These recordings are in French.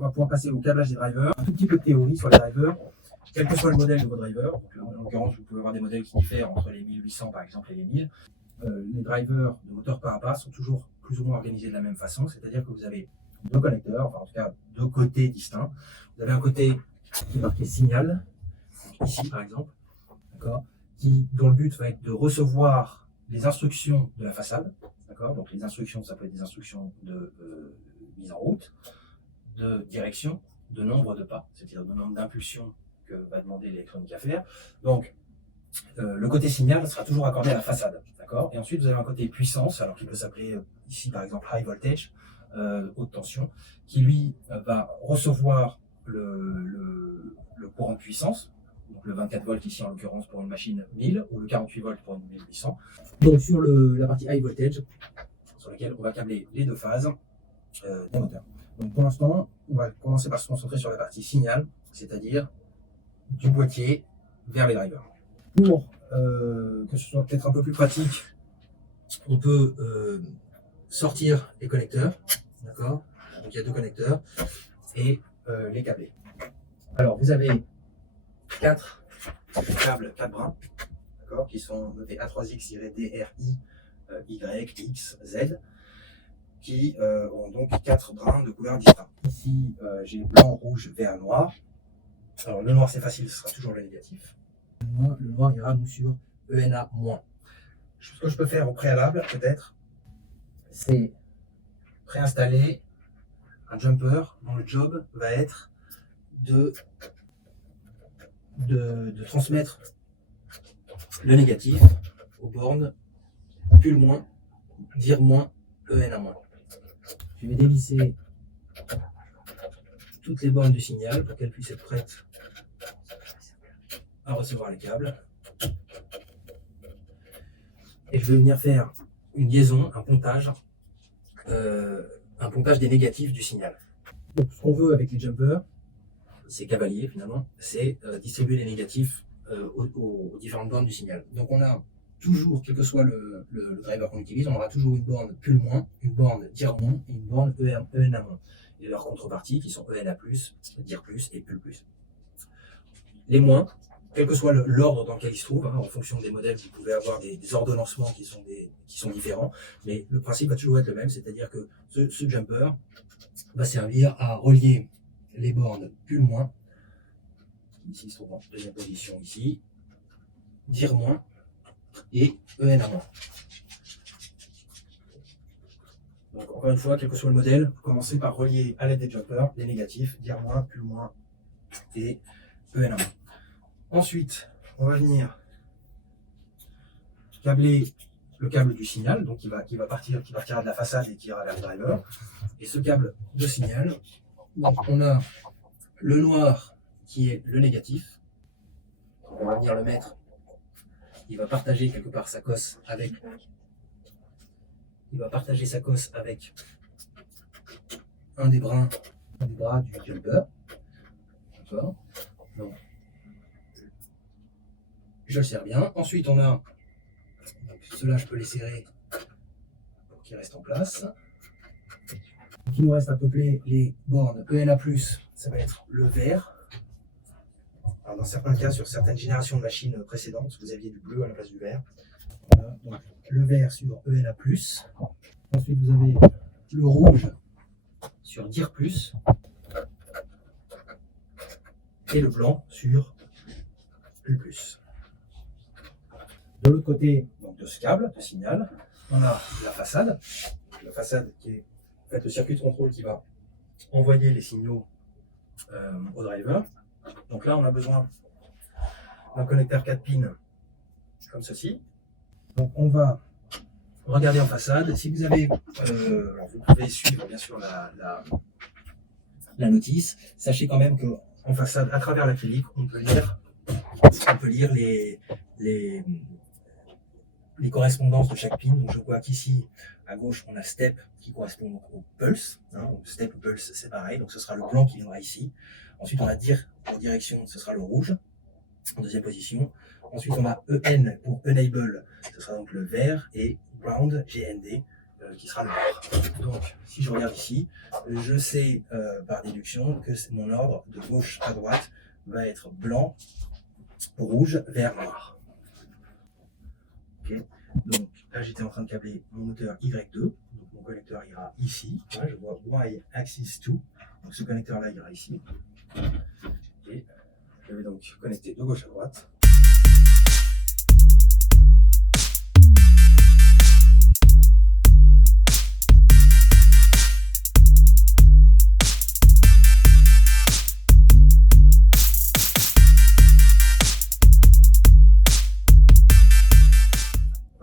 va pouvoir passer au câblage des drivers. Un tout petit peu de théorie sur les drivers. Quel que soit le modèle de vos drivers, donc en l'occurrence, vous pouvez avoir des modèles qui diffèrent entre les 1800 par exemple et les 1000. Les drivers de moteur parapara sont toujours plus ou moins organisés de la même façon, c'est-à-dire que vous avez deux connecteurs, enfin en tout cas deux côtés distincts. Vous avez un côté qui est marqué signal, ici par exemple, d'accord, dont le but va être de recevoir les instructions de la façade, d'accord. Donc les instructions, ça peut être des instructions de mise en route, de direction, de nombre de pas, c'est-à-dire de nombre d'impulsions que va demander l'électronique à faire. Donc le côté signal sera toujours accordé à la façade, d'accord. Et ensuite vous avez un côté puissance, alors qui peut s'appeler ici par exemple high voltage, haute tension, qui lui va recevoir le courant de puissance, donc le 24 volts ici en l'occurrence pour une machine 1000 ou le 48 volts pour une 1800. Donc sur la partie high voltage, sur laquelle on va câbler les deux phases des moteurs. Donc pour l'instant, on va commencer par se concentrer sur la partie signal, c'est-à-dire du boîtier vers les drivers. Pour que ce soit peut-être un peu plus pratique, on peut sortir les connecteurs, d'accord. Donc il y a deux connecteurs, et les câbler. Alors vous avez 4 câbles, 4 brins, d'accord, qui sont notés A3X-D, R, I, Y, X, Z, qui ont donc 4 brins de couleurs distinctes. Ici, j'ai blanc, rouge, vert, noir. Alors le noir c'est facile, ce sera toujours le négatif. Le noir ira nous sur ENA-. Ce que je peux faire au préalable, peut-être, c'est préinstaller un jumper dont le job va être de transmettre le négatif aux bornes pull moins, dire moins, ENA-. Je vais dévisser toutes les bornes du signal pour qu'elles puissent être prêtes à recevoir les câbles. Et je vais venir faire une liaison, un pontage des négatifs du signal. Donc ce qu'on veut avec les jumpers, c'est cavalier finalement, c'est distribuer les négatifs aux différentes bornes du signal. Donc on a toujours, quel que soit le driver qu'on utilise, on aura toujours une borne pull moins, une borne dire moins et une borne ENA-. Et leurs contreparties qui sont ENA+, dire plus et pull plus. Les moins, quel que soit l'ordre dans lequel ils se trouvent, en fonction des modèles, vous pouvez avoir des ordonnancements qui sont différents, mais le principe va toujours être le même, c'est-à-dire que ce jumper va servir à relier les bornes pull moins, ici il se trouve en deuxième position ici, dire moins et ENA-. Donc encore une fois, quel que soit le modèle, vous commencez par relier à l'aide des jumpers les négatifs, dire moins, pull moins et ENA-. Ensuite, on va venir câbler le câble du signal, donc qui partira de la façade et qui ira vers le driver. Et ce câble de signal, donc on a le noir qui est le négatif. On va venir le mettre. Il va partager quelque part sa cosse avec. Il va partager sa cosse avec un des bras du jumper. D'accord. Donc, je le serre bien. Ensuite, on a, ceux-là, je peux les serrer pour qu'ils restent en place. Donc, il nous reste à peupler les bornes ENA+, ça va être le vert. Alors, dans certains cas, sur certaines générations de machines précédentes, vous aviez du bleu à la place du vert. Voilà, donc le vert sur ENA+. Ensuite, vous avez le rouge sur dire plus. Et le blanc sur pull plus. De l'autre côté donc, de ce câble de signal, on a la façade qui est en fait le circuit de contrôle qui va envoyer les signaux au driver. Donc là, on a besoin d'un connecteur 4 pins comme ceci. Donc on va regarder en façade. Si vous avez, alors vous pouvez suivre bien sûr la notice. Sachez quand même que en façade, à travers l'acrylique, on peut lire les correspondances de chaque pin. Donc je vois qu'ici, à gauche, on a step qui correspond au pulse. Step ou pulse, c'est pareil. Donc ce sera le blanc qui viendra ici. Ensuite, on a dire pour direction, ce sera le rouge en deuxième position. Ensuite, on a EN pour enable, ce sera donc le vert, et ground, GND, qui sera le noir. Donc, si je regarde ici, je sais par déduction que mon ordre de gauche à droite va être blanc, rouge, vert, noir. Okay. Donc là, j'étais en train de câbler mon moteur Y2. Donc mon connecteur ira ici. Là, je vois Y axis 2. Donc ce connecteur-là ira ici. Et je vais donc connecter de gauche à droite.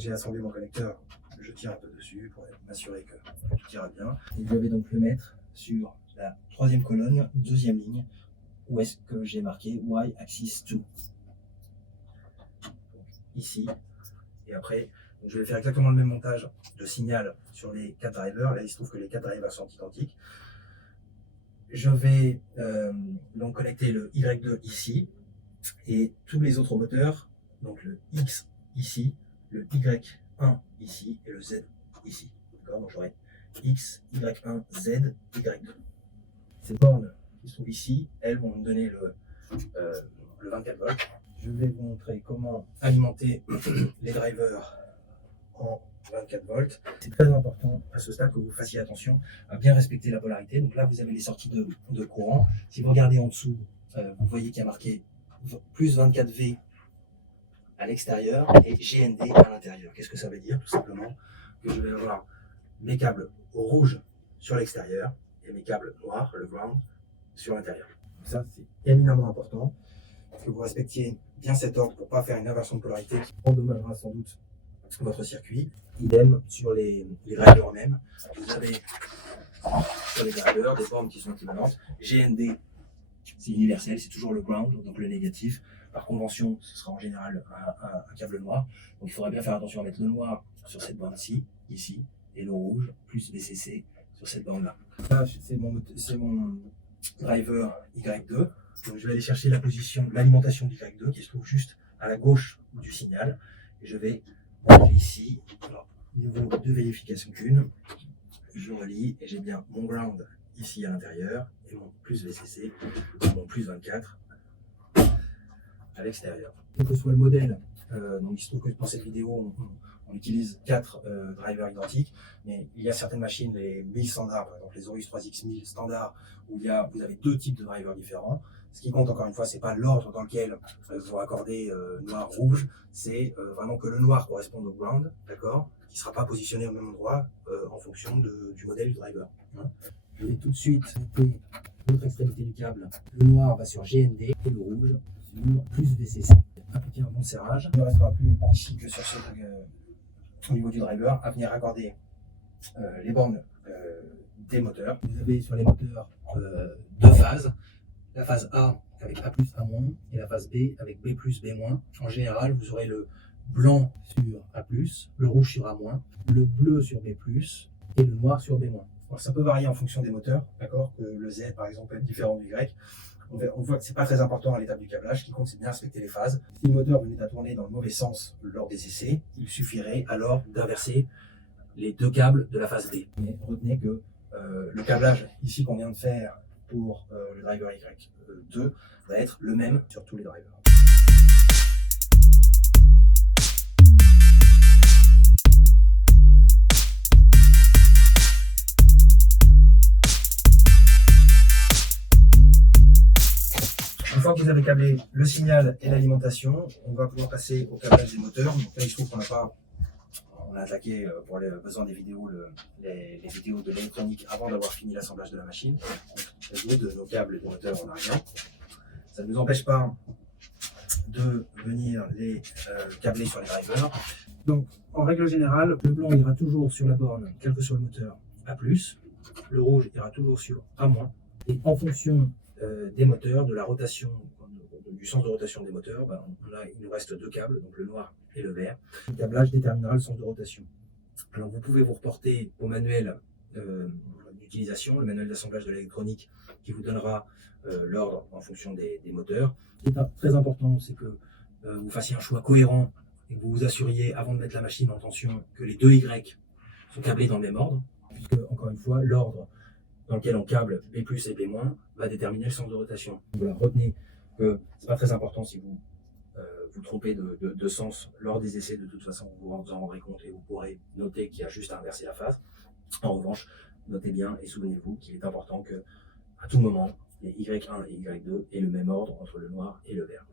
J'ai assemblé mon connecteur, je tire un peu dessus pour m'assurer que tout ira bien. Et je vais donc le mettre sur la troisième colonne, deuxième ligne, où est-ce que j'ai marqué Y axis 2. Ici. Et après, donc je vais faire exactement le même montage de signal sur les 4 drivers. Là, il se trouve que les 4 drivers sont identiques. Je vais donc connecter le Y2 ici et tous les autres moteurs, donc le X ici, le Y1 ici et le Z ici. D'accord, donc j'aurai X, Y1, Z, Y2. Ces bornes qui se trouvent ici, elles vont me donner le 24 volts. Je vais vous montrer comment alimenter les drivers en 24 volts. C'est très important à ce stade que vous fassiez attention à bien respecter la polarité. Donc là, vous avez les sorties de courant. Si vous regardez en dessous, vous voyez qu'il y a marqué plus 24 V à l'extérieur et GND à l'intérieur. Qu'est-ce que ça veut dire? Tout simplement que je vais avoir mes câbles rouges sur l'extérieur et mes câbles noirs, le ground, sur l'intérieur. Ça, c'est éminemment important que vous respectiez bien cet ordre pour ne pas faire une inversion de polarité qui endommagera sans doute votre circuit. Idem sur les drivers eux-mêmes. Vous avez sur les drivers des bornes qui sont équivalentes. GND, c'est universel, c'est toujours le ground, donc le négatif. Par convention, ce sera en général un câble noir. Donc il faudra bien faire attention à mettre le noir sur cette bande-ci, ici, et le rouge plus VCC sur cette bande-là. Là, c'est mon driver Y2. Donc je vais aller chercher la position, l'alimentation de Y2 qui se trouve juste à la gauche du signal. Et je vais brancher ici, alors, niveau de vérification qu'une, je relie et j'ai bien mon ground ici à l'intérieur et mon plus VCC, mon plus 24 à l'extérieur. Quel que soit le modèle, donc il se trouve que dans cette vidéo, on utilise 4 drivers identiques, mais il y a certaines machines, les 1000 standards, par exemple les Horus 3X1000 standards, où vous avez 2 types de drivers différents. Ce qui compte encore une fois, c'est pas l'ordre dans lequel vous raccordez noir-rouge, c'est vraiment que le noir corresponde au ground, d'accord, qui ne sera pas positionné au même endroit en fonction du modèle du driver. Hein. Je vais tout de suite monter l'autre extrémité du câble. Le noir va sur GND et le rouge sur plus VCC. Appliquer un bon serrage. Il ne restera plus ici que sur au niveau du driver à venir raccorder les bornes des moteurs. Vous avez sur les moteurs 2 phases. La phase A avec A plus A-, et la phase B avec B plus B-. En général, vous aurez le blanc sur A+, le rouge sur A-, le bleu sur B+, et le noir sur B-. Alors, ça peut varier en fonction des moteurs, d'accord, que le Z par exemple peut être différent du Y. On voit que c'est pas très important à l'étape du câblage, ce qui compte c'est de bien respecter les phases. Si le moteur venait à tourner dans le mauvais sens lors des essais, il suffirait alors d'inverser les 2 câbles de la phase B. Mais retenez que le câblage ici qu'on vient de faire pour le driver Y2 va être le même sur tous les drivers. Une fois que vous avez câblé le signal et l'alimentation, on va pouvoir passer au câblage des moteurs. Donc là, il se trouve qu'on a attaqué pour les besoins des vidéos, les vidéos de l'électronique avant d'avoir fini l'assemblage de la machine. Donc, de nos câbles et des moteurs en arrière. Ça ne nous empêche pas de venir les câbler sur les drivers. Donc, en règle générale, le blanc ira toujours sur la borne, quel que soit le moteur, A+, le rouge ira toujours sur A-, et en fonction des moteurs, de la rotation, du sens de rotation des moteurs, il nous reste 2 câbles, donc le noir et le vert. Le câblage déterminera le sens de rotation. Alors vous pouvez vous reporter au manuel d'utilisation, le manuel d'assemblage de l'électronique qui vous donnera l'ordre en fonction des moteurs. Ce qui est très important, c'est que vous fassiez un choix cohérent et que vous vous assuriez avant de mettre la machine en tension que les 2 Y sont câblés dans le même ordre, puisque, encore une fois, l'ordre dans lequel on câble P+, et P- va déterminer le sens de rotation. Voilà, retenez que c'est pas très important si vous vous trompez de sens lors des essais. De toute façon, vous vous en rendrez compte et vous pourrez noter qu'il y a juste à inverser la phase. En revanche, notez bien et souvenez-vous qu'il est important que, à tout moment, les Y1 et Y2 aient le même ordre entre le noir et le vert.